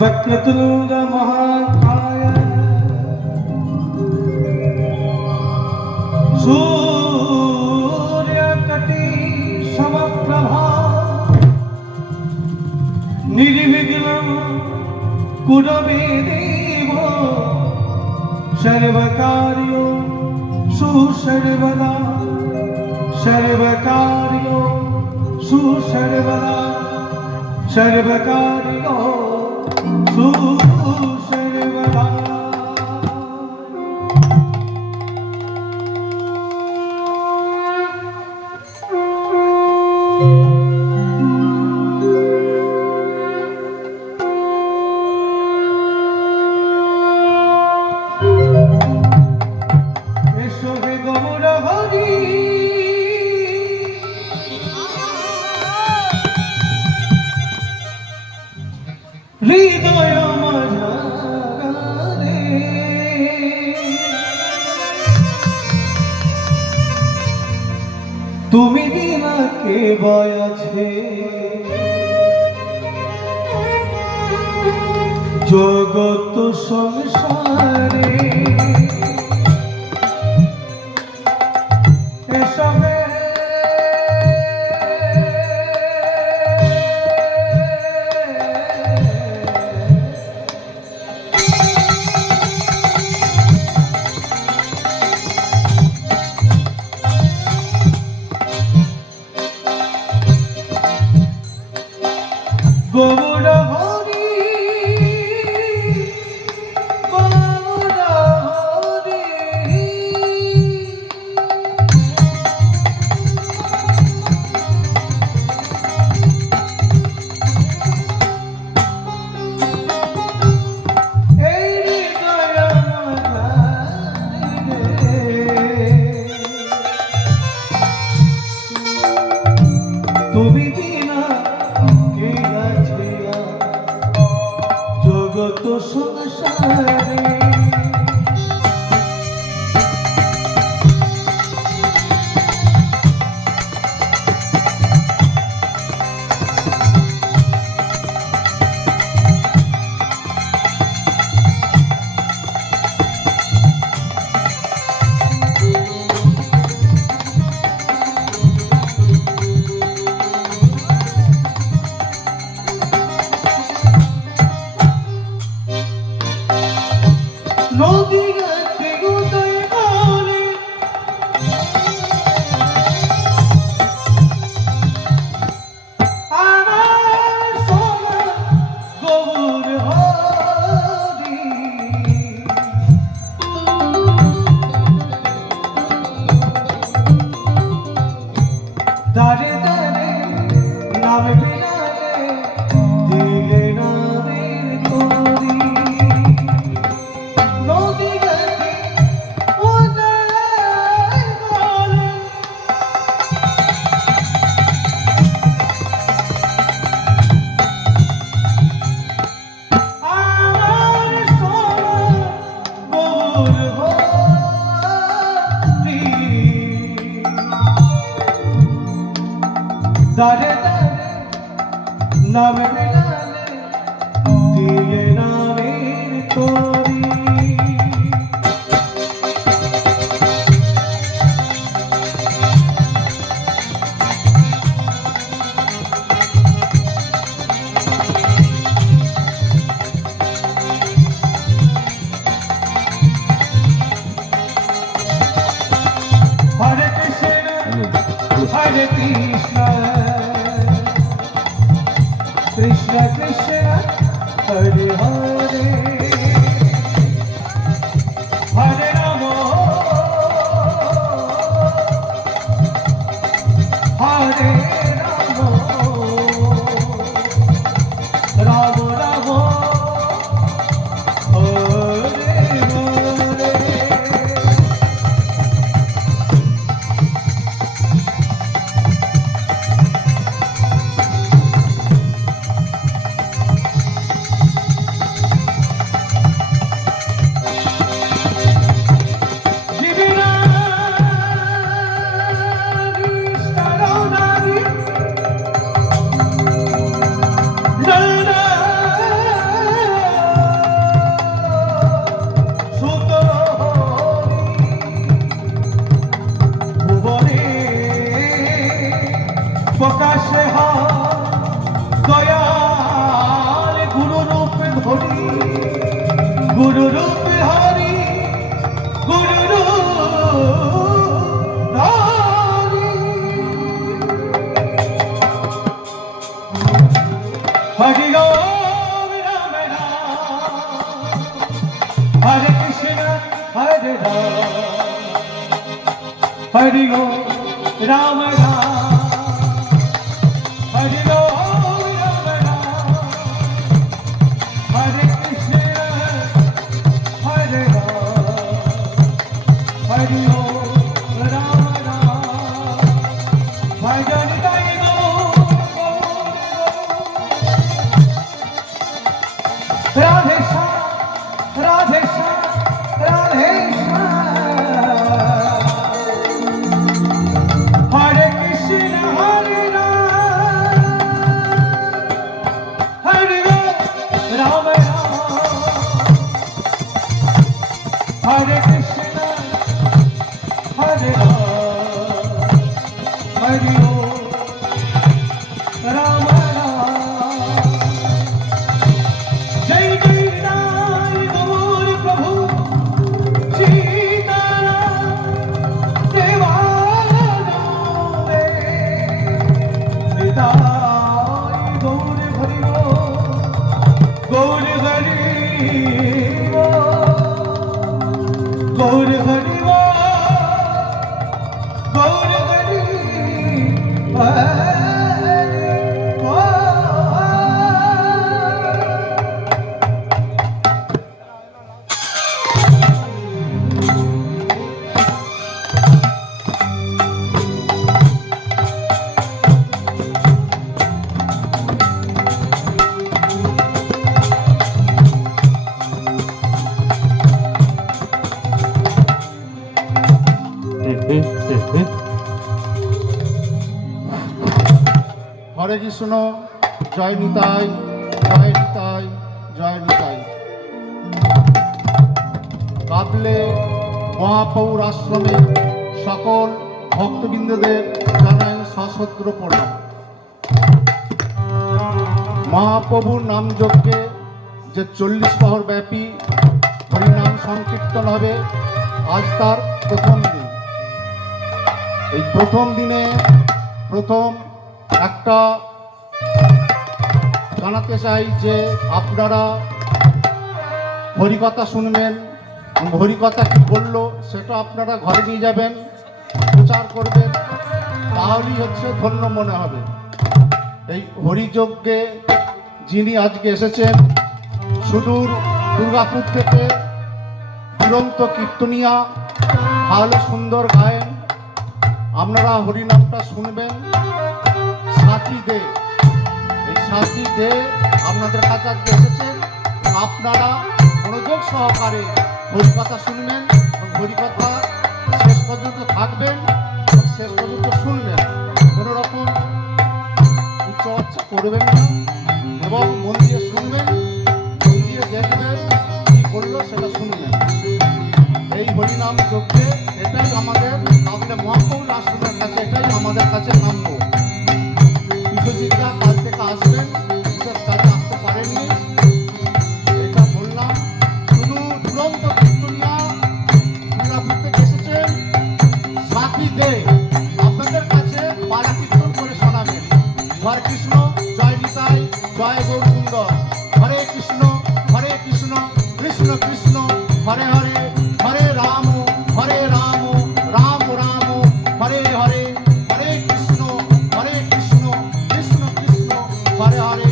वक्रतुंड महाकाय सूर्यकोटि समप्रभा निर्विघ्नं कुरु मे देव सर्वकार्यो सुसर्वदा सर्वकार्यो सुसर्वदा सर्वकार्यो सुसर्वदा। एसो हे गौर हरि हृदय মাঝারে তুমি বিনা কে বয় আছে জগৎ সংসারে এসবে গৌর হরি গৌর হরি এই হৃদয় তুমি বিনা কে আছে জগৎ সংসারে নদী গতি উদয় বলে আমার সোনা গৌর হরি দারে দারে নাম বিলালে দিলে নামের তোরি দারে দারে নাম মিলালে দিলে নামের তোরি হরে কৃষ্ণ হরে কৃষ্ণ কৃষ্ণ কৃষ্ণ হরে হরে হরে রাম হরে রাম রাম রাম হরে হরে হাতে হাত দয়াল গুরু রূপ ধরি, গুরু রূপ ধরি, গুরু রূপ ধরি। হরি রাম রাম রাম, হরে কৃষ্ণ হরে রাম, হরি রাম রাম, হরি রাম রাম, হরে কৃষ্ণ হরে রাম, হরি রাম রাম, ভজন তাই রাধে শ্যাম, রাধে শ্যাম, রাধে শ্যাম, হরে কৃষ্ণ হরে রাম, হরে রাম রাম, হরে কৃষ্ণ হরে রাম, হরি রাম রাম। जय जय राय गौर प्रभु सीताराम देवानंदे, निताय गौर हरि गौर हरि गौर हरि गौर हरि হরে কৃষ্ণ, জয় নিতাই, জয় নিতাই, জয় নিতাই। কাবলে মহাপৌর আশ্রমে সকল ভক্তবৃন্দদের জানাই সশস্ত্র প্রণাম। মহাপ্রভুর নাম যজ্ঞে যে 40 প্রহর ব্যাপী হরিনাম সংকীর্তন হবে, আজ তার প্রথম দিন। এই প্রথম দিনে প্রথম একটা জানাতে চাই যে আপনারা হরিকথা শুনবেন, হরিকথা কি বললো সেটা আপনারা ঘরে নিয়ে যাবেন, প্রচার করবেন, তাহলেই হচ্ছে ধন্য মনে হবে। এই হরিযজ্ঞে যিনি আজকে এসেছেন সুদূর দুর্গাপুর থেকে, দুরন্ত কীর্তনিয়া, ভালো সুন্দর গায়েন, আপনারা হরিনামটা শুনবেন। সাথী দে, এই সাথী দে আপনাদের কাছে আজকে এসেছেন, আপনারা মনোযোগ সহকারে হরিকথা শুনবেন এবং হরিকথা শেষ পর্যন্ত থাকবেন, শেষ পর্যন্ত শুনবেন, কোনো রকম উচ্চবাচ্চা করবেন না এবং মন দিয়ে শুনবেন, মন দিয়ে দেখবেন, কি বললো সেটা শুনবেন। এই হরিনাম যজ্ঞে এটাই আমাদের কাবলে মহাপ্রভুর আশ্রমের কাছে, এটাই আমাদের কাছে কাম্য। বিশ্বজিৎরা কাল থেকে আসবেন, বিশেষ কাজে আসতে পারেননি, এটা বললাম। শুধু দুরন্ত কীর্তনিয়া দুর্গাপুর থেকে এসেছেন, সাথী দে আপনাদের কাছে পাড়া কীর্তন করে শোনাবেন। হরে কৃষ্ণ, জয় নিতাই, জয় গৌর সুন্দর। হরে কৃষ্ণ, কৃষ্ণ কৃষ্ণ, হরে হরে, হরে রাম, রাম রাম, হরে হরে, হরে কৃষ্ণ, কৃষ্ণ কৃষ্ণ, হরে হরে।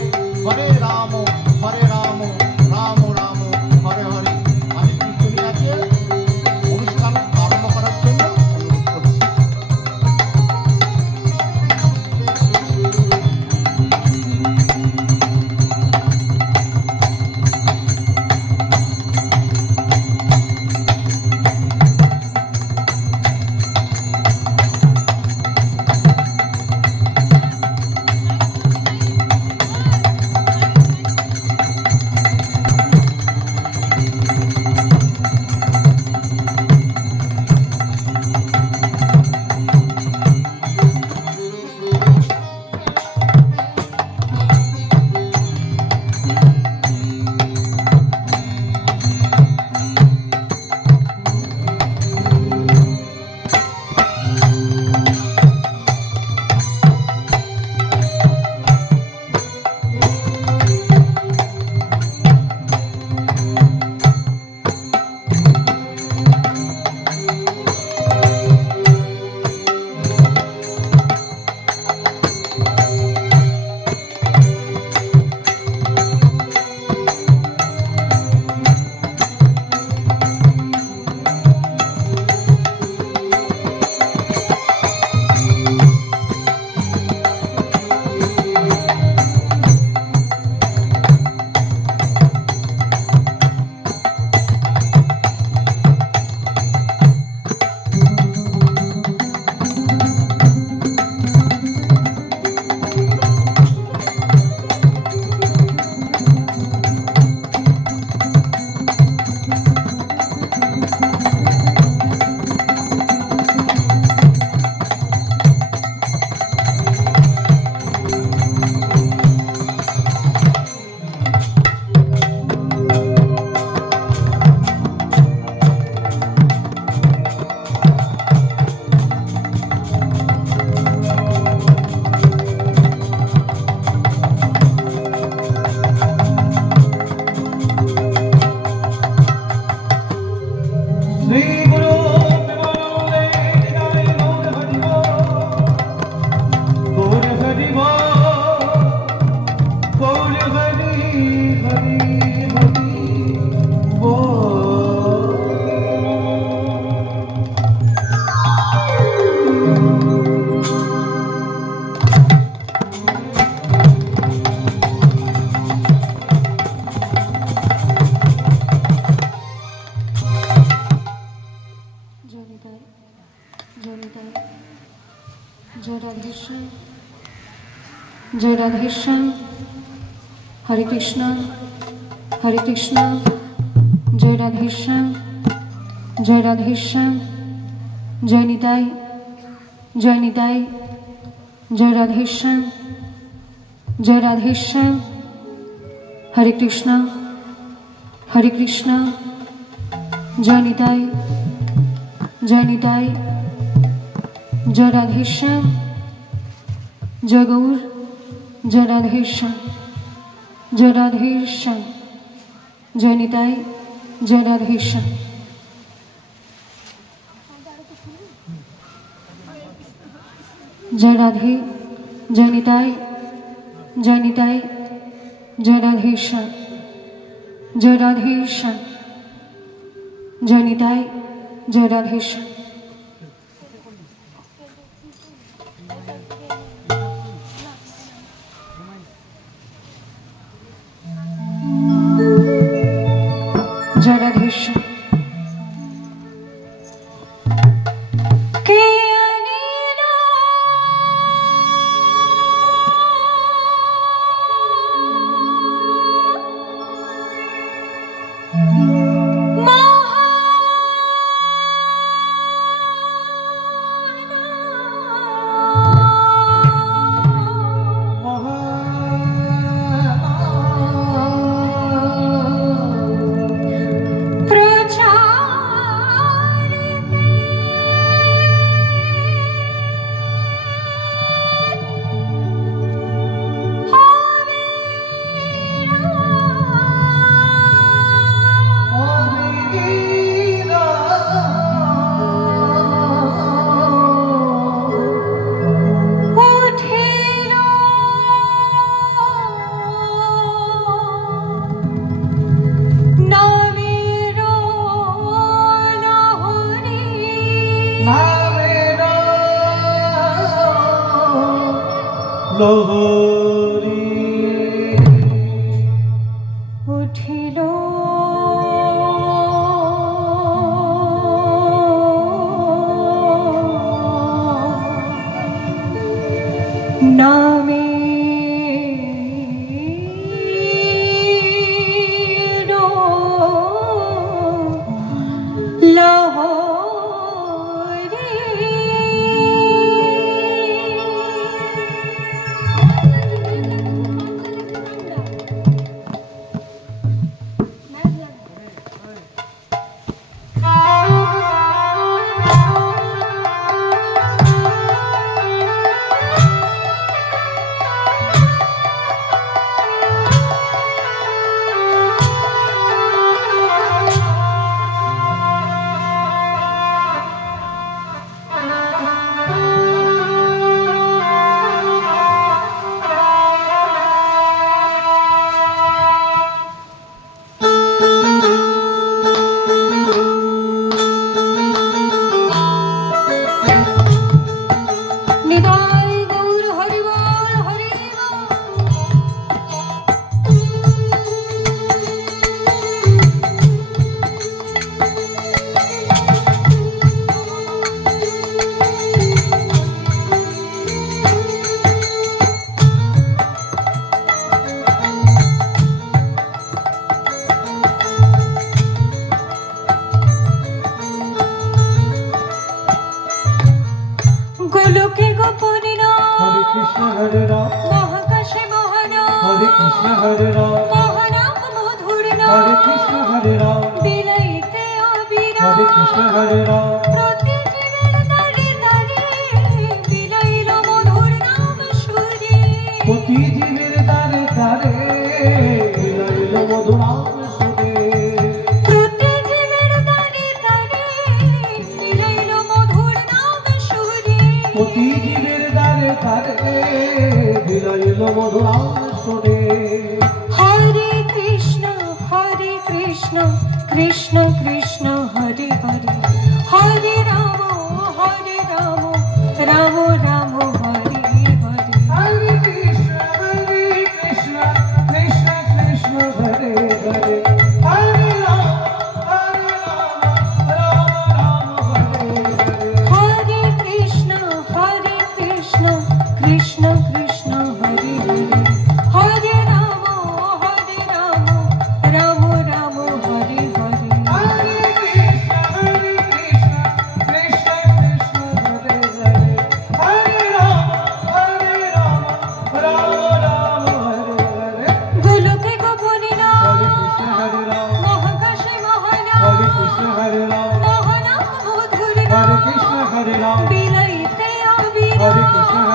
জনিতাই জয় রাধেশ্যাম জয় রাধেশ্যাম হরে কৃষ্ণ জয় রাধেশ্যাম জয় নিতাই জয় রাধেশ্যাম হরে কৃষ্ণ জয় নিতাই জয় রাধেশ্যাম জয় গৌর জয় রাধেশ্যাম জয় নিতাই জয় রাধেশ্যাম জয় রাধে জয় নিতাই জয় রাধেশ্যাম জয় নিতাই জয় রাধেশ্যাম জয় রাধেশ্যাম লহরী উঠিল নামে হরে রাম মহাকাশে মহারাম হরে কৃষ্ণ হরে রাম মহানাম মধুর নাম হরে কৃষ্ণ হরে রাম বিলাইতে অবিরাম হরে কৃষ্ণ হরে রাম প্রতি জীবের দ্বারে দ্বারে বিলাইল মধুর নাম সুরে প্রতি জীবের দ্বারে দ্বারে বিলাইল মধুর নাম সুরে প্রতি জীবের দ্বারে দ্বারে বিলাইল মধুর নাম সুরে প্রতি জীবের দ্বারে দ্বারে বিলাইল মধুর নাম সুরে হরে কৃষ্ণ কৃষ্ণ কৃষ্ণ হরে হরে হরে রাম রাম রাম হরে হরে হরে কৃষ্ণ কৃষ্ণ কৃষ্ণ হরে হরে হরে রাম রাম রাম হরে হরে হরে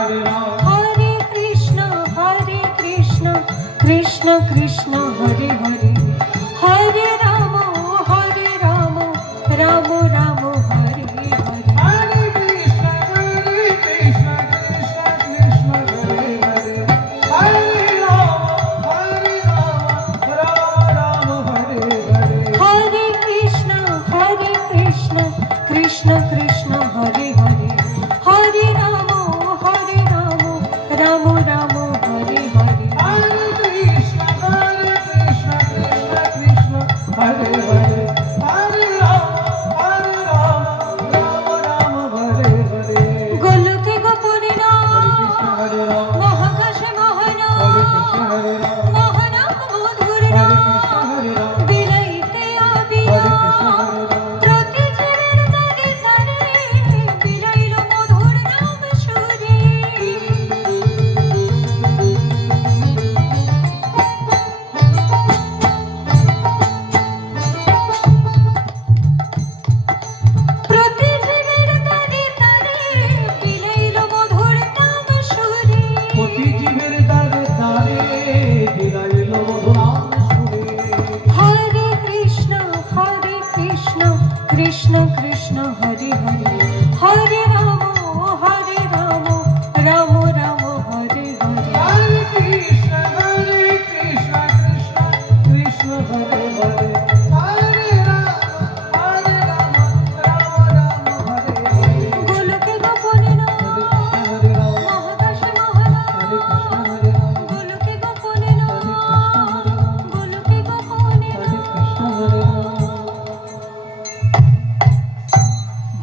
হরে রাম হরে কৃষ্ণ কৃষ্ণ কৃষ্ণ হরে হরে হরে রাম রাম রাম হরে হরে হরে কৃষ্ণ কৃষ্ণ কৃষ্ণ হরে হরে হরে রাম রাম রাম হরে হরে হরে কৃষ্ণ কৃষ্ণ কৃষ্ণ হরে হরে হরে রাম রাম রাম হরে হরে হরে কৃষ্ণ কৃষ্ণ কৃষ্ণ হরে হরে হরে রাম রাম রাম হরে হরে গোলকে গোপনে কৃষ্ণ হরে রাম মহাকাশে হরে কৃষ্ণ হরে রাম মহানাম মধুর হরে কৃষ্ণ হরে রাম বিলাইতে আবিয়া হরে কৃষ্ণ হরে রাম প্রতি জীবের দ্বারে দ্বারে বিলাইল মধুর নাম সুরে প্রতি জীবের দ্বারে দ্বারে বিলাইল মধুর নাম সুরে প্রতি জীবের দ্বারে দ্বারে বিলাইল মধুরাম সুরে হরে কৃষ্ণ কৃষ্ণ কৃষ্ণ হরে হরে হরে রাম রাম রাম হরে হরে হরে কৃষ্ণ কৃষ্ণ কৃষ্ণ হরে হরে হরে রাম রাম রাম হরে হরে গোলকে গোপনে হরে কৃষ্ণ হরে রাম মহাকাশে মহানা হরে কৃষ্ণ হরে রাম গোলকে গোপনে হরে কৃষ্ণ হরে রাম গোলকে গোপনে হরে কৃষ্ণ হরে রাম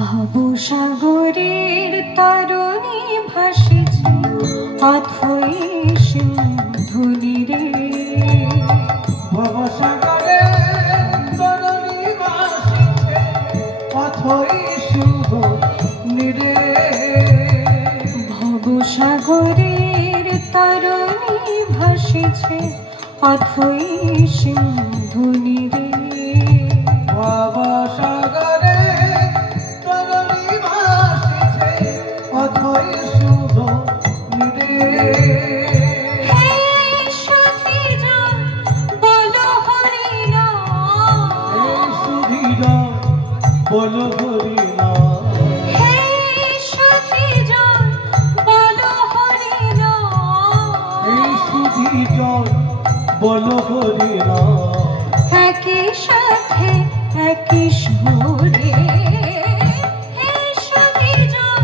ভবসাগরের তরণী ভাসিছে অথই সিন্ধুনি রে ভবসাগরে তরণী ভাসিছে অথই শুভ নিরে ভবসাগরের তরণী ভাসিছে অথই সিন্ধুনি রে ভবসাগরে তরণী ভাসিছে অথই শুভ নিরে হে সখী জন বলো হরি নাম এই সুধীরা বল হরি নাম হে সখী জন বলো হরি নাম এই সুধীরা বল হরি নাম একই সাথে একই সুরে হে সখী জন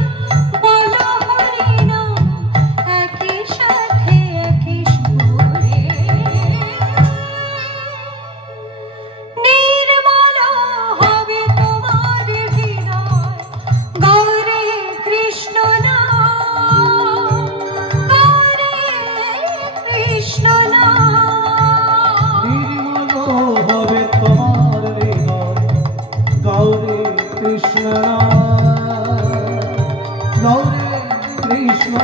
বলো হরি নাম একই সাথে একই সুরে নির্মল হবে তোমার হৃদয় গৌরে কৃষ্ণ নাম গৌরে কৃষ্ণ নাম নির্মল হবে তোমার হৃদয় গৌরে কৃষ্ণ গৌরে কৃষ্ণ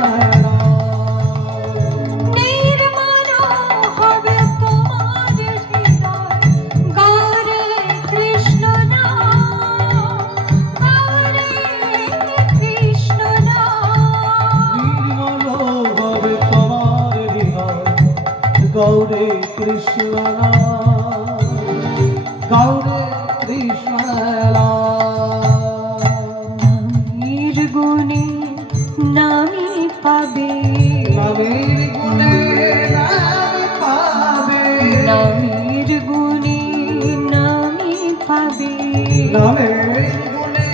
নির্মল হবে তোমার হৃদয় গৌরে কৃষ্ণ নাম গৌরে কৃষ্ণ নাম নির্মল হবে তোমার হৃদয় গৌরে কৃষ্ণ গৌরে কৃষ্ণ নির্গুণে নামি পাবে নামের গুণে নাম পাবে নামের গুণে নামি পাবে নামের গুণে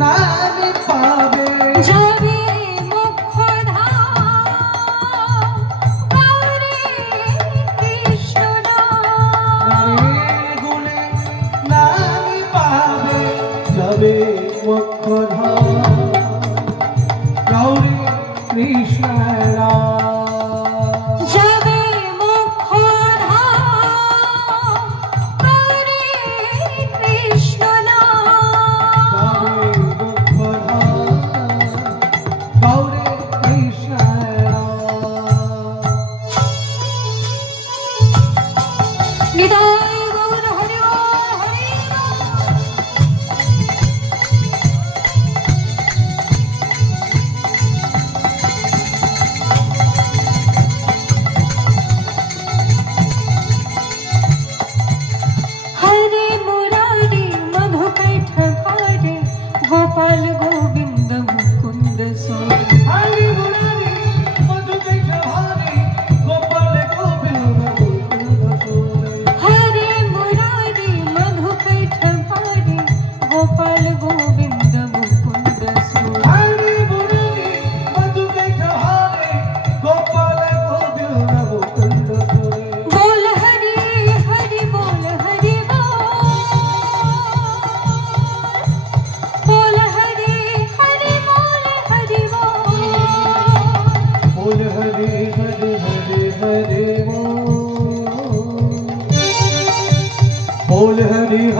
নাম পাবে যাবে মোক্ষধাম গৌরে কৃষ্ণ নাম নামের গুণে নাম পাবে যাবে মোক্ষধাম গৌরে কৃষ্ণ যাবে মোক্ষধাম গৌরে কৃষ্ণ নাম গৌরে কৃষ্ণ নিতাই গৌর হরি বল হরি বল।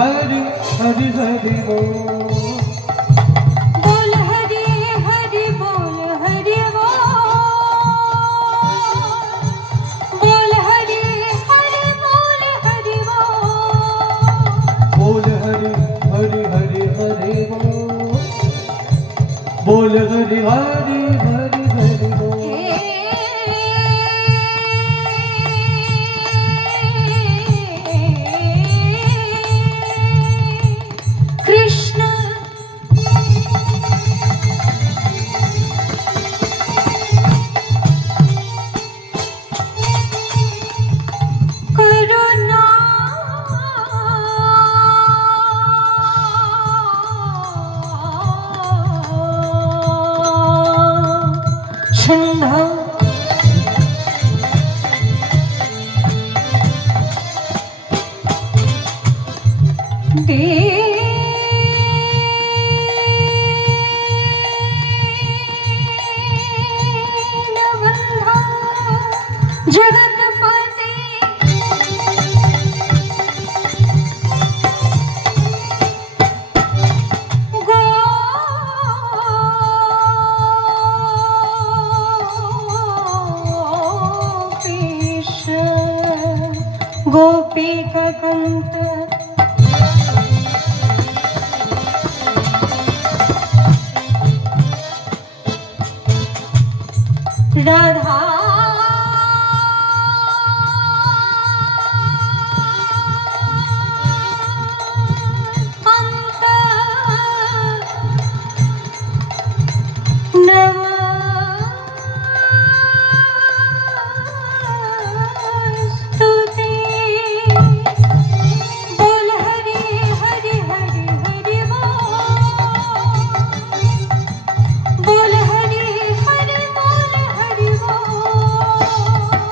हरि हरि हरि बोल बोल हरि हरि बोल हरि बोल हरि हरि बोल हरि बोल हरि हरि हरि हरि बोल हरि हरि हरि हरि बोल कृष्ण करुणा सिंधु दीनबंधु जगतपते गोपीश गोपिका कंत राधा कांत नमस्तुते बोल हरि हरि हरि हरि बोल हरि हरि बोल हरि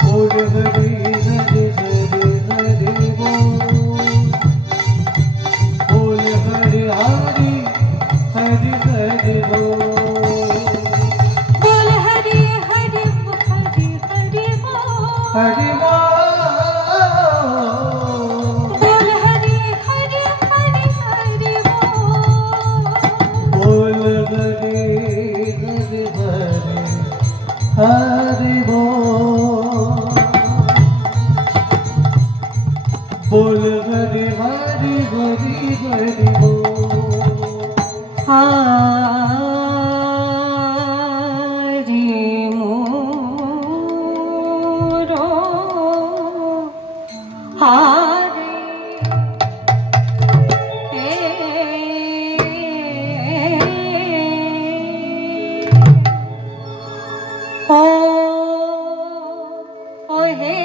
बोल हरि हरि हरि हरि बोल हरि हरि हरि हरि बोल बोल हरि हरि हरि हरि हरि बोल हरि हरि हरि हरि बोल हरि हरि हरि हरि बोल हरि हरि हरि हरि हरि मोरो हरि ओ हे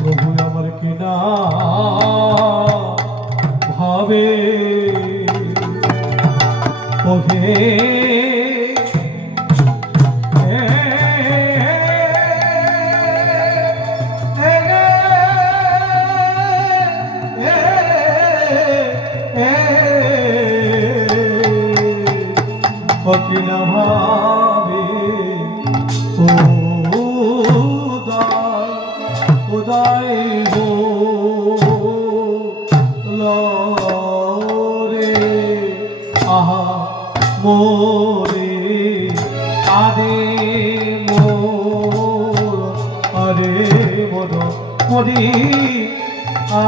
প্রভু আমার কিনা ভাবে ওহে অকিনা ভাবে উদয় গো রে আহা মোরে আরে মোর আরে মোর মরি আ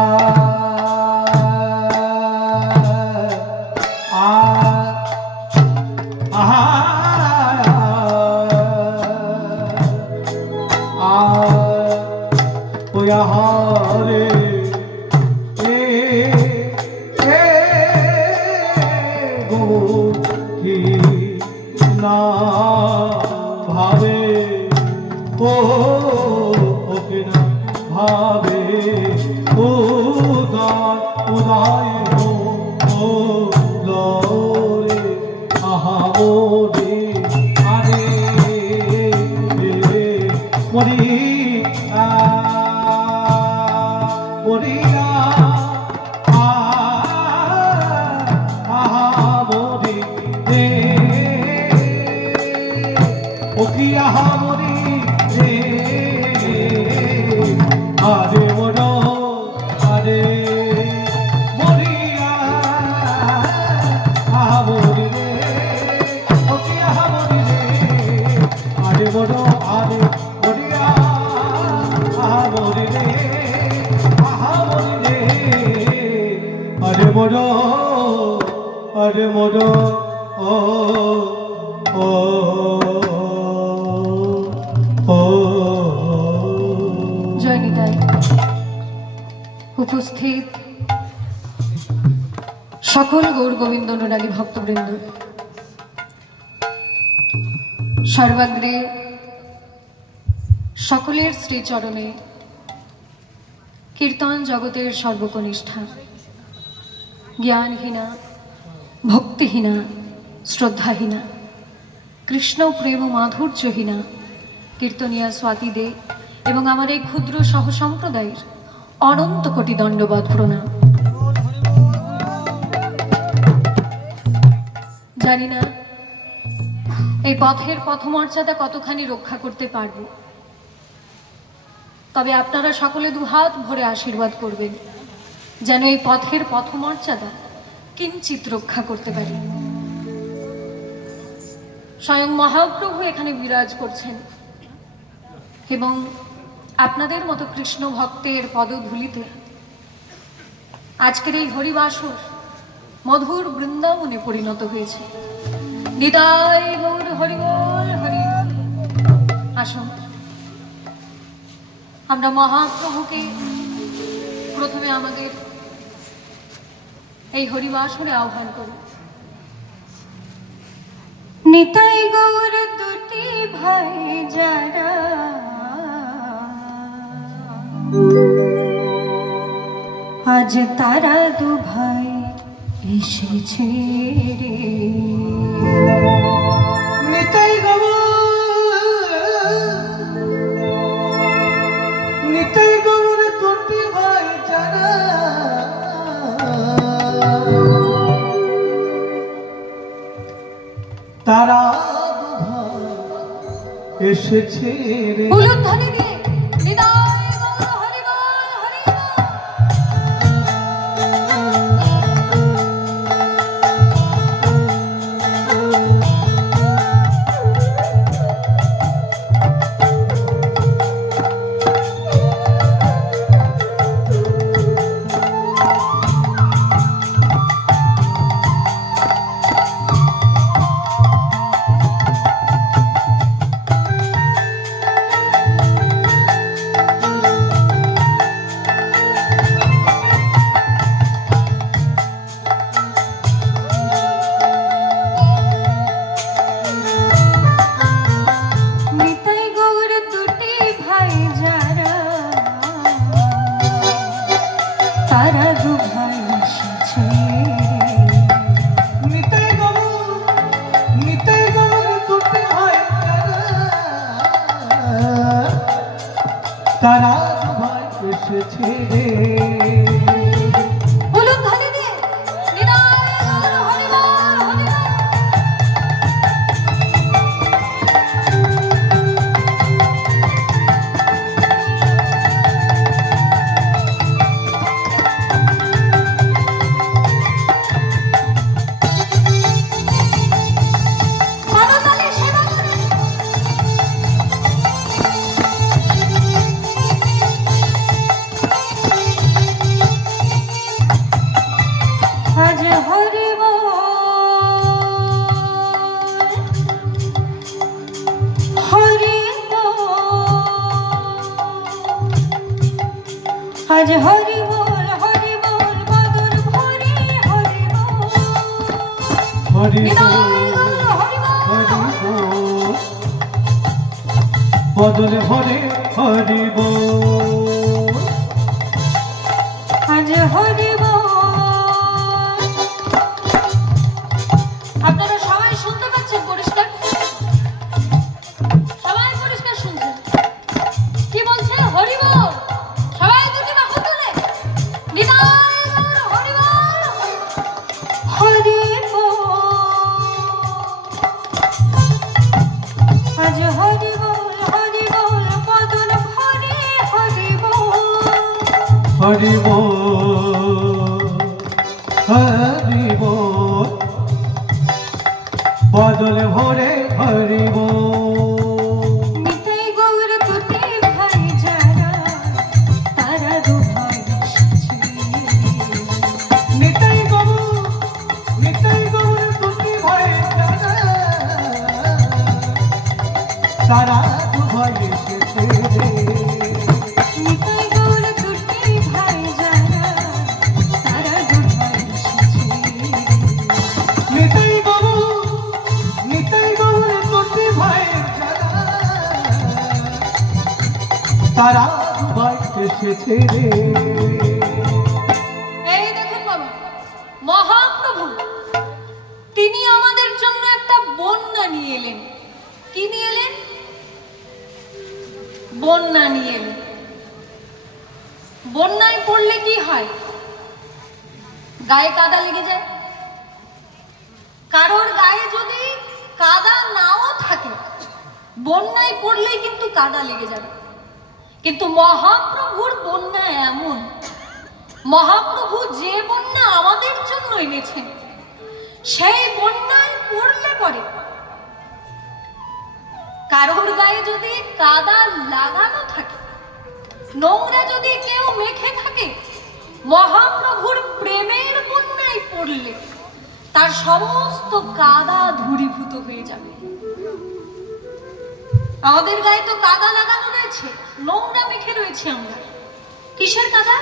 হারে গো কি না ভাবে ওকে না ভাবে উদয় ও রে আহা মোরে আরে মরি মরিয়া আহা মরি রে ও কি আহা মরি রে আরে মন আরে মরিয়া আহা মরি রে ও কি আহা মরি রে আরে মন আরে মরিয়া আহা মরি রে আরে মোর ও ও ও জয় নিতাই। উপস্থিত সকল গৌর গোবিন্দ অনুরাগী ভক্তবৃন্দ, সর্বাগ্রে সকলের শ্রীচরণে কীর্তন জগতের সর্বকনিষ্ঠা, জ্ঞানহীনা, ভক্তিহীনা, শ্রদ্ধাহীনা, কৃষ্ণ প্রেম মাধুর্যহীনা কীর্তনিয়া স্বাতী দে এবং আমার এই ক্ষুদ্র সহসম্প্রদায়ের অনন্ত কোটি দণ্ডবৎ প্রণাম। জানি না এই পথের পথমর্যাদা কতখানি রক্ষা করতে পারব, তবে আপনারা সকলে দুহাত ভরে আশীর্বাদ করবেন যেন এই পথের পথমর্যাদা কিঞ্চিত রক্ষা করতে পারি। স্বয়ং মহাপ্রভু এখানে বিরাজ করছেন এবং আপনাদের মতো কৃষ্ণ ভক্তের পদধূলিতে আজকের এই হরিবাসর মধুর বৃন্দাবনে পরিণত হয়েছে। নিতাই গৌর হরি বল হরি। আসুন আমরা মহাপ্রভুকে প্রথমে আমাদের এই হরিবাসরে আহ্বান করি। নিতাই গৌর দুটি ভাই যারা আজ তারা দু ভাই এসেছে রে। নিতাই গৌর দুটি ভাই যারা তারা এসেছে রে। উলুধ্বনি দিয়ে নিতাই গৌর হরি বল হরি বল। তারা দুভাই এসেছে রে। হলুদ ধানে দিয়ে নিতাই গৌর হরিবল হরিবল। করতালি সেবা করে। আজ হরিবল হরিবল, আজ হরিবল হরিবল বদন ভরে হরিবল। হরি নিতাই গৌর হরিবল। হরিবল বদলে ভরে হরিবল। আজ হরিবল। আপনারা সবাই শুনতে পাচ্ছেন পরিষ্কার? সবাই পরিষ্কার শুনছেন? কি বলছে? হরিবল। সবাই দুটি বাহু তুলে নিতাই গৌর হরিবল হরিবল। আজ হরিবল হরিবল বদন ভরে হরিবল। হরিবল হরিবল বদলে ভরে হরিবল। নিতাই গৌর দুটি ভাই যারা, তারা দুভাই এসেছে। নিতাই গৌর দুটি ভাই যারা, তারা দুভাই এসেছে রে। নিতাই গৌর দুটি ভাই যারা, তারা দুভাই এসেছে। নিতাই গৌর দুটি ভাই যারা, তারা দুভাই এসেছে রে। এই দেখুন বাবা, মহাপ্রভু তিনি আমাদের জন্য একটা বন্যা নিয়ে এলেন। কি নিয়ে এলেন? বন্যা নিয়ে এলেন। বন্যায় পড়লে কি হয়? গায়ে কাদা লেগে যায়। কারোর গায়ে যদি কাদা নাও থাকে, বন্যায় পড়লেই কিন্তু কাদা লেগে যাবে। কিন্তু মহাপ্রভুর বন্যা এমন, মহাপ্রভু যে বন্যা আমাদের জন্য এনেছেন, সেই বন্যায় পড়লে পরে কারোর গায়ে যদি কাদা লাগানো থাকে, নোংরা যদি কেউ মেখে থাকে, মহাপ্রভুর প্রেমের বন্যায় পড়লে তার সমস্ত কাদা ধূরীভূত হয়ে যাবে। আমাদের গায়ে তো কাদা লাগানো রয়েছে, নোংরা মেখে রয়েছে আমরা। কিসের কাদা?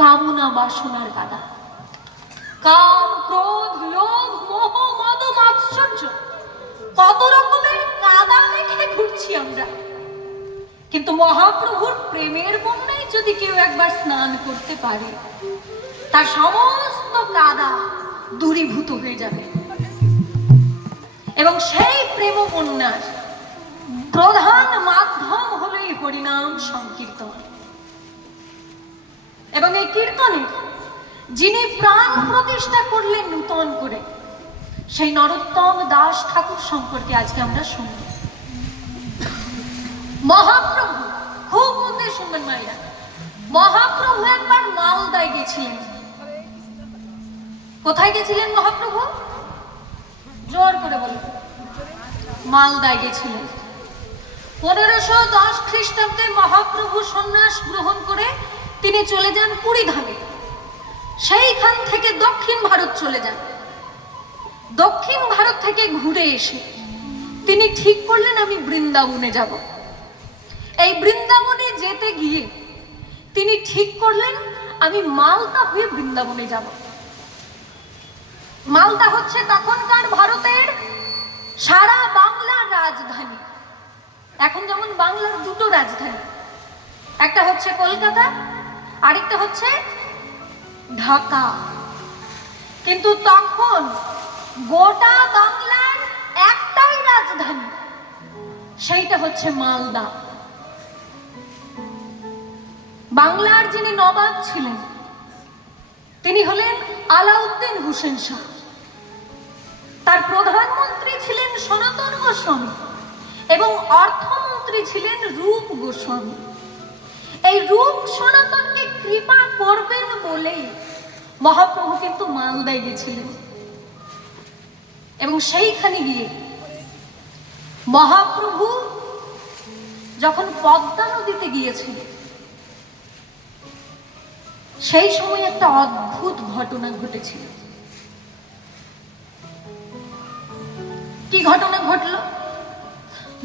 কামনা বাসনার কাদা। কাম, ক্রোধ, লোভ, মোহ, মদ, মাৎসর্য, কত রকমের কাদা মেখে ঘুরছি আমরা। কিন্তু মহাপ্রভুর প্রেমের বন্যায় যদি কেউ একবার স্নান করতে পারে, তার সমস্ত কাদা দূরীভূত হয়ে যাবে। এবং সেই প্রেম বন্যার প্রধান মাধ্যম হলো এই হরিনাম সংকীর্তন। এবং এই কীর্তনের যিনি প্রাণ প্রতিষ্ঠা করলেন নূতন করে, সেই নরোত্তম দাস ঠাকুর সম্পর্কে আজকে আমরা শুনব। মহাপ্রভু, খুব মন দিয়ে শুনবেন মায়েরা, মহাপ্রভু একবার মালদায় গেছিলেন। কোথায় গেছিলেন মহাপ্রভু? জোর করে বলুন। মালদায় গেছিলেন। 1510 খ্রিস্টাব্দে মহাপ্রভু সন্ন্যাস গ্রহণ করে তিনি চলে যান পুরী ধামে। সেইখান থেকে দক্ষিণ ভারত চলে যান। দক্ষিণ ভারত থেকে ঘুরে এসে তিনি ঠিক করলেন আমি বৃন্দাবনে যাব। এই বৃন্দাবনে যেতে গিয়ে তিনি ঠিক করলেন আমি মালদা হয়ে বৃন্দাবনে যাব। মালদা হচ্ছে তখনকার ভারতের সারা বাংলার রাজধানী। এখন যেমন বাংলার দুটো রাজধানী, একটা হচ্ছে কলকাতা, আরেকটা হচ্ছে ঢাকা। কিন্তু তখন গোটা বাংলার একটাই রাজধানী, সেইটা হচ্ছে মালদা। বাংলার যিনি নবাব ছিলেন তিনি হলেন আলাউদ্দিন হোসেন শাহ। তার প্রধানমন্ত্রী ছিলেন সনাতন গোস্বামী এবং অর্থমন্ত্রী ছিলেন রূপ গোস্বামী। এই রূপ সনাতনকে কৃপা করবেন বলেই মহাপ্রভু কিন্তু মালদায় গেছিলেন এবং সেইখানে গিয়ে মহাপ্রভু যখন পদ্মা নদীতে গিয়েছিলেন সেই সময় একটা অদ্ভুত ঘটনা ঘটেছিল। কি ঘটনা ঘটলো?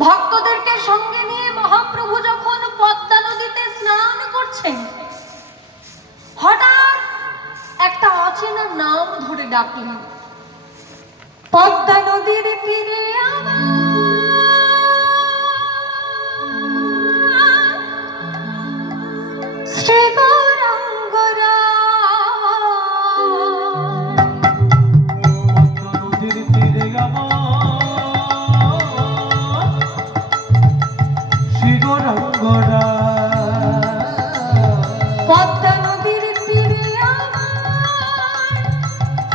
ভক্তদেরকে সঙ্গে নিয়ে মহাপ্রভু যখন পদ্মা নদীতে স্নান করছেন, হঠাৎ একটা অচেনা নাম ধরে ডাকলেন, পদ্মা নদীর তীরে আমার শ্রী গৌরাঙ্গ পদ্মা নদীর তীরে আমার শ্রী গৌরাঙ্গ পদ্মা নদীর তীরে আমার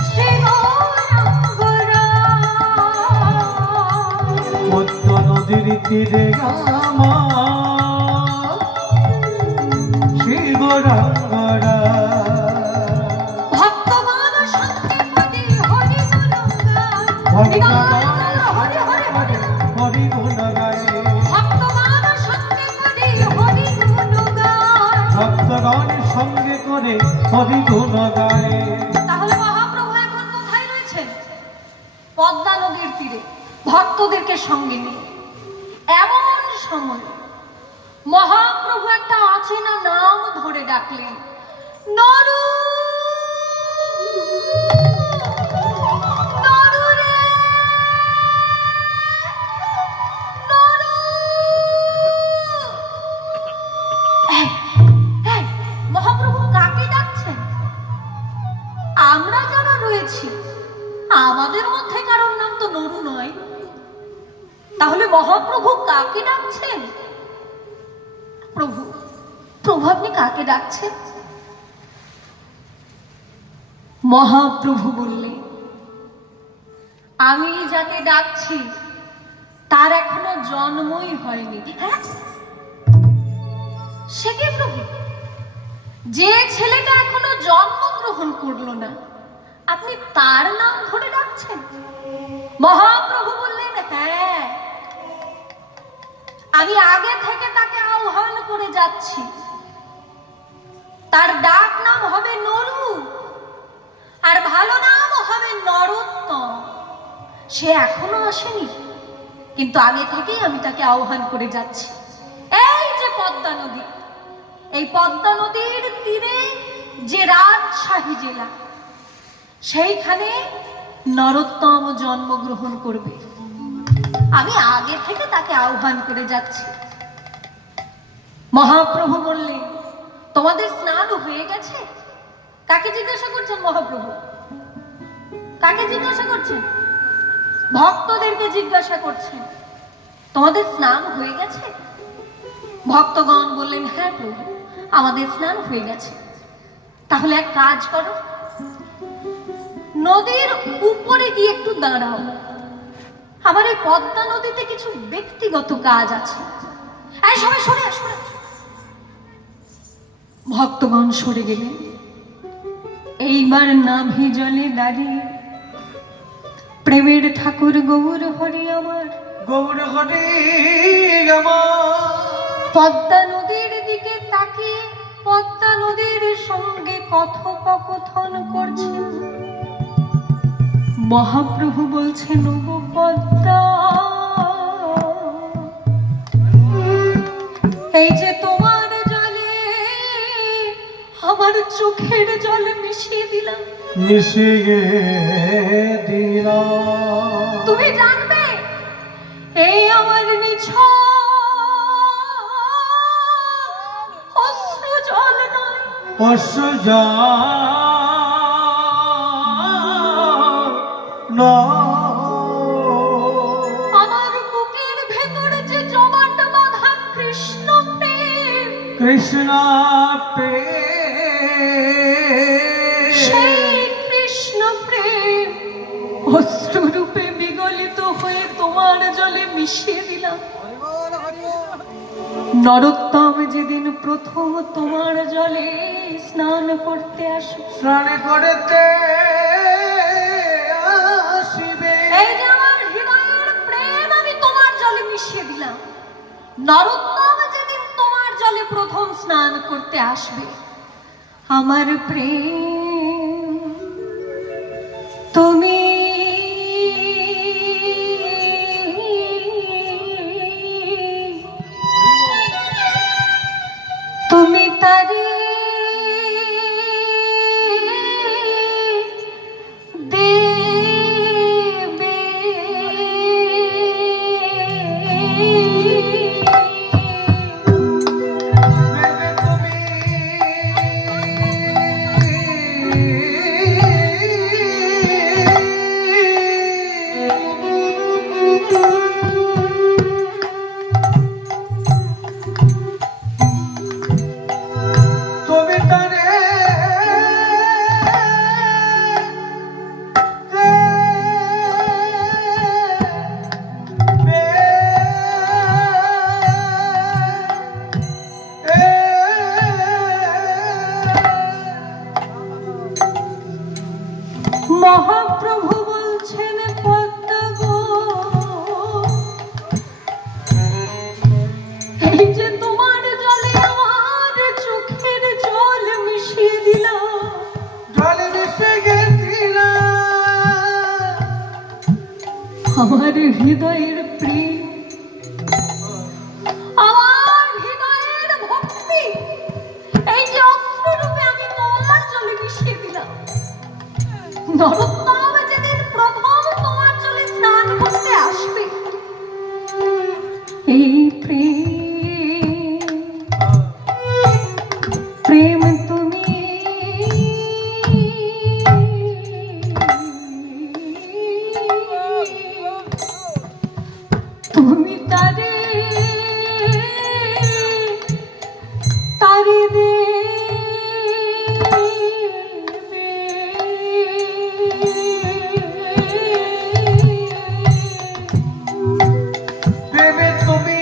শ্রী গৌরাঙ্গ পদ্মা নদীর তীরে আমার শ্রী গৌরাঙ্গ ভক্তমান সঙ্গে করি হরি গুণগান, হরি হরি হরি হরি গুণ গায় ভক্তমান সঙ্গে করি হরি গুণগান। ভক্তগণ সঙ্গে করে হরি গুণ গায়। তাহলে মহাপ্রভু এখন কোথায় রয়েছেন? পদ্মা নদীর তীরে ভক্তদেরকে সঙ্গে নিয়ে। এমন সময় মহাপ্রভু একটা অচেনা নাম ধরে ডাকলেন, নরু নরু রে নরু। এই, এই, মহাপ্রভু কাকে ডাকছেন? আমরা যারা রয়েছি আমাদের মধ্যে কারোর নাম তো নরু নয়, তাহলে মহাপ্রভু কাকে ডাকছেন? প্রভু, প্রভু আপনি কাকে ডাকছেন? মহাপ্রভু বললেন, আমি যাকে ডাকছি তার এখনো জন্মই হয়নি। হ্যাঁ, সে কি প্রভু? যে ছেলেটা এখনো জন্মগ্রহণ করলো না আপনি তার নাম ধরে ডাকছেন? মহাপ্রভু বললেন, হ্যাঁ, আমি আগে থেকে তাকে আহ্বান করে যাচ্ছি। তার ডাক নাম হবে নরু আর ভালো নাম হবে নরোত্তম। সে এখনো আসেনি, কিন্তু আগে থেকেই আমি তাকে আহ্বান করে যাচ্ছি। এই যে পদ্মা নদী, এই পদ্মা নদীর তীরে যে রাজশাহী জেলা, সেইখানে নরোত্তম জন্মগ্রহণ করবে। আমি আগে থেকে তাকে আহ্বান করে যাচ্ছি। মহাপ্রভু বললেন, তোমাদের স্নান হয়ে গেছে? কাকে জিজ্ঞাসা করছেন মহাপ্রভু? কাকে জিজ্ঞাসা করছেন? ভক্তদেরকে জিজ্ঞাসা করছেন, তোমাদের স্নান হয়ে গেছে? ভক্তগণ বললেন, হ্যাঁ প্রভু, আমাদের স্নান হয়ে গেছে। তাহলে এক কাজ করো, নদীর উপরে গিয়ে একটু দাঁড়াও, আমার এই পদ্মা নদীতে কিছু ব্যক্তিগত কাজ আছে। এই সবাই সরে আসো। ভক্তগণ সরে গেলেন। এইবার নাভি জলে দাঁড়িয়ে প্রেমের ঠাকুর গৌর হরি আমার, গৌর হরি আমার পদ্মা নদীর দিকে তাকিয়ে পদ্মা নদীর সঙ্গে কথোপকথন করছেন। মহাপ্রভু বলছেন, ওগো পদ্মা, এই যে তোমার জলে আমার চোখের জল মিশিয়ে দিলাম। মিশিয়ে দিলাম। তুমি জানবে এই আমার নিছক অশ্রু জল নয়, অসুজা আমার বুকের ভেতরে যে জমাট বাঁধা কৃষ্ণ প্রেম, কৃষ্ণ প্রেম সেই কৃষ্ণ প্রেম অশ্রুরূপে বিগলিত হয়ে তোমার জলে মিশিয়ে দিলাম। নরোত্তম যেদিন প্রথম তোমার জলে স্নান করতে আসে, স্নান করতে আসিবে, এই যে আমার হৃদয়ের প্রেম আমি তোমার জলে মিশিয়ে দিলাম। নরোত্তম যেদিন তোমার জলে প্রথম স্নান করতে আসবে, আমার প্রেম তুমি তুমি তারে দেবে। প্রেমে তুমি তুমি তারে মহাপ্রভু বলছেন পদ্মা গো, এই যে তোমার জলে আমার চোখের জল মিশিয়ে দিলাম। জলে মিশে গেছিলাম, আমার হৃদয়ের প্রেম, আমার হৃদয়ের ভক্তি, এই যে অশ্রুরূপে আমি তোমার জলে মিশিয়ে দিলাম। নরোত্তম যেদিন প্রথম তোমার জলে স্নান করতে আসবে, এই প্রেম প্রেম তুমি তুমি তারে তারে প্রেমে তুমি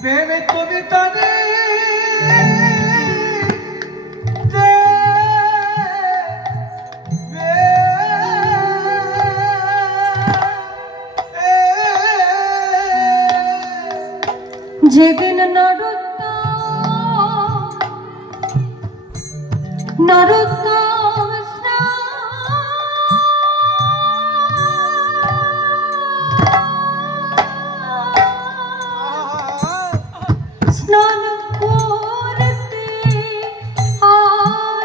প্রেমে তুমি তারে যেদিন নরোত্তম স্নান করতে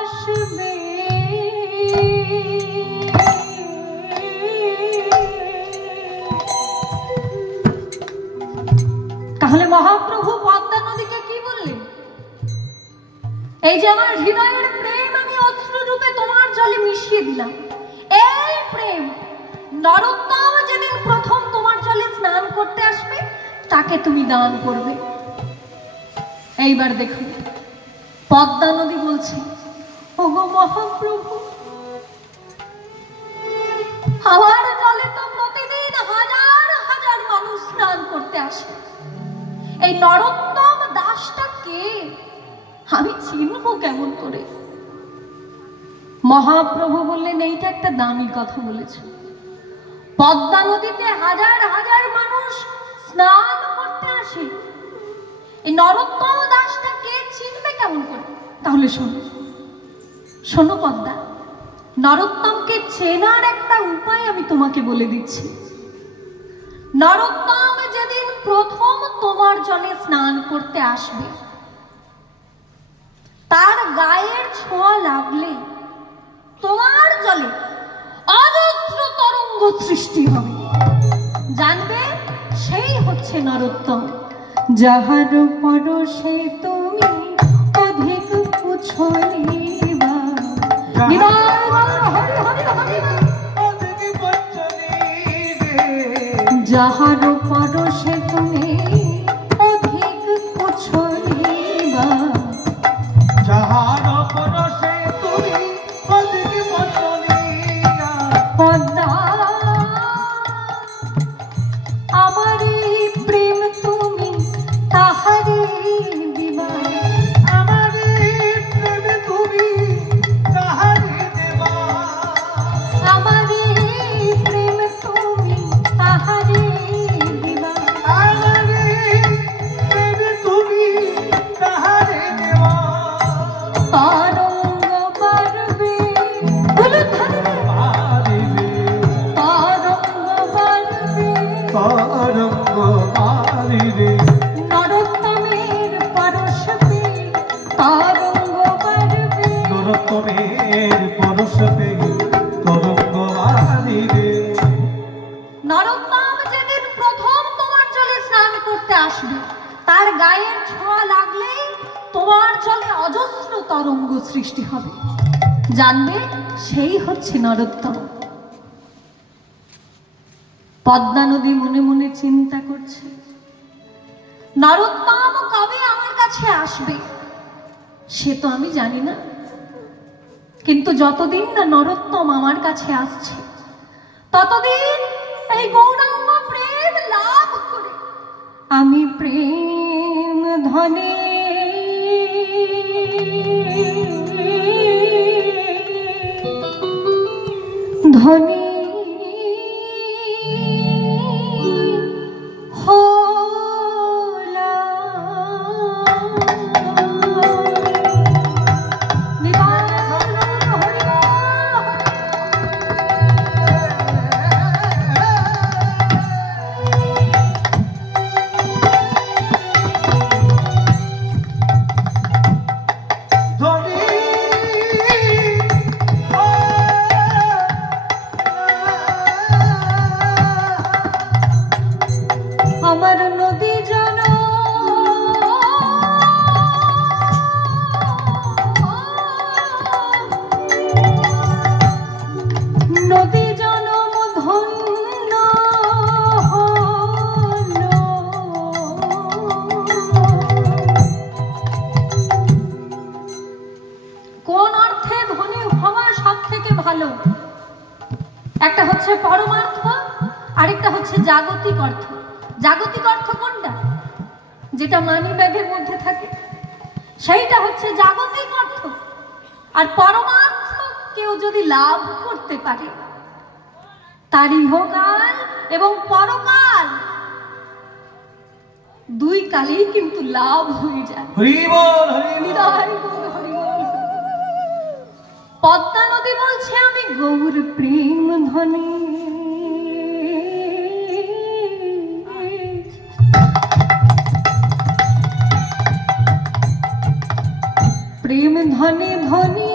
আসবে, তাহলে মহাপ্রভু পদ্মা নদীকে কি বললেন? এই যে আমার হৃদয়ের প্রেম আমি অশ্রুরূপে তোমার জলে মিশিয়ে দিলাম, এই প্রেম নরোত্তম যেদিন প্রথম তোমার জলে স্নান করতে আসবে তাকে তুমি দান করবে। এইবার দেখুন পদ্মা নদী বলছে, ওগো মহাপ্রভু, আমার জলে তো প্রতিদিন হাজার হাজার মানুষ স্নান করতে আসে, এই নরোত্তম দাসটা কে, আমি চিনব কেমন করে? মহাপ্রভু বললেন, এইটা একটা দামি কথা বলেছ। পদ্মা নদীতে হাজার হাজার মানুষ স্নান করতে আসে, এই নরোত্তম দাসটা কে চিনবে কেমন করে? তাহলে শোনো শোনো পদ্মা, নরোত্তমকে চেনার একটা উপায় আমি তোমাকে বলে দিচ্ছি। নরোত্তম যেদিন প্রথম তোমার জলে স্নান করতে আসবে, তার গায়ের ছোঁয়া লাগলে তোমার জলে অজস্র তরঙ্গ সৃষ্টি হবে, জানবে সেই হচ্ছে নরোত্তম। যাহার পরশে তুমি অধিক কুছলিবা নিবাই হরি হরি হরি অধিক বঞ্চনী রে যাহার পরশে তুমি অধিক কুছলিবা যাহার পরশে তুমি অধিক বঞ্চনী পদ্মা আমারে প্রেম তুমি তাহারে দিবা আমারে প্রেমে তুমি তাহারে দেবা আমারে প্রেম তুমি তাহারে দিবা আমারে প্রেমে তুমি তাহারে দেবা তরঙ্গ বাড়বে বলে ধরে পারিবে তরঙ্গ বাড়বে তরঙ্গ পারিবে নরোত্তমের পরশে তরঙ্গ বাড়বে নরোত্তমের পরশতে তরঙ্গ পারিবে নরোত্তম যেদিন প্রথম তোমার জলে স্নান করতে আসবে তার গায়ের ছোঁয়া লাগলেই তোমার জলে অজস্র তরঙ্গ সৃষ্টি হবে জানবে সেই হচ্ছে নরোত্তম পদ্মা নদী মনে মনে চিন্তা করছে নরোত্তম কবে আমার কাছে আসবে সে তো আমি জানি না কিন্তু যতদিন না নরোত্তম আমার কাছে আসছে ততদিন এই গৌরাঙ্গ প্রেম লাভ করে আমি প্রেম ধনে ধনী ধনী আমার নদী জন নদী জনম ধন্য হলো। কোন অর্থে ধনী হওয়া সব থেকে ভালো একটা হচ্ছে পরমার্থ আরেকটা হচ্ছে জাগতিক অর্থ জাগতিক অর্থ কোনটা যেটা মানি ব্যাগের মধ্যে থাকে সেইটা হচ্ছে জাগতিক অর্থ আর পরমার্থ কেউ যদি লাভ করতে পারে তার ইহকাল এবং পরকাল দুই কালেই কিন্তু লাভ হয়ে যায় হরি বল হরি বল নিতাই গৌর হরি বল। পদ্মা নদী বলছে আমি গৌর প্রেম ধনী প্রেম ধনে ধনী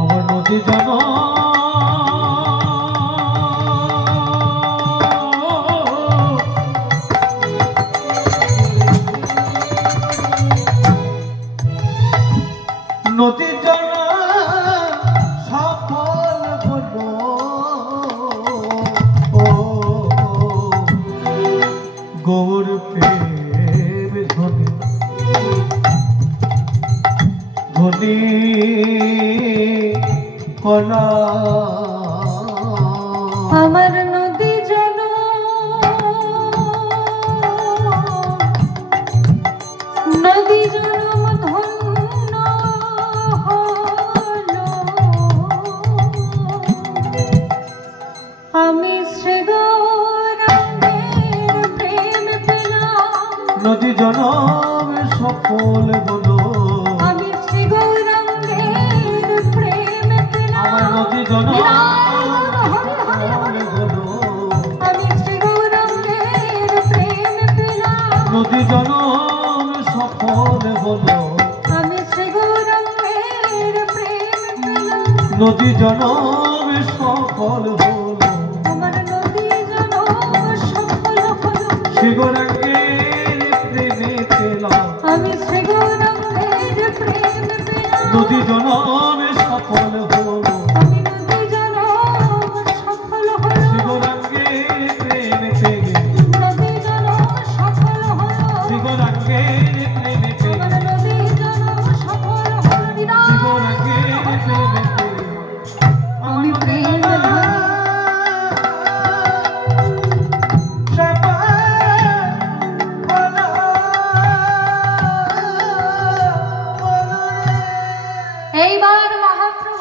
আমার নদী জন নদী জন সফল হলো ও গৌর প্রেম ধনী ধনী কলা আমার নদী জন নদী জনম ধন্য হলো আমি শ্রী গৌরাঙ্গের প্রেম পেলাম নদী জনম সফল হলো আমি শ্রী গৌরাঙ্গের প্রেম পেলাম আমার নদী জনম হরি হরি হরি হলো আমি শ্রী গৌরাঙ্গের প্রেম পেলাম নদী জনম সফল হলো আমি শ্রী গৌরাঙ্গের প্রেম পেলাম নদী জনম সফল হলো আমার নদী জনম সফল হলো শ্রী গৌরাঙ্গের প্রেমে পেলাম আমি শ্রী গৌরাঙ্গের প্রেম পেলাম নদী জনম সফল হলো আমি নদী জনম সফল হলো শ্রী গৌরাঙ্গের প্রেমে পেলে নদী জনম সফল হলো শ্রী গৌরাঙ্গের প্রেমে পেলে আমার নদী জনম সফল হলো শ্রী গৌরাঙ্গের প্রেমে পেলে আমি প্রেম এইবার মহাপ্রভু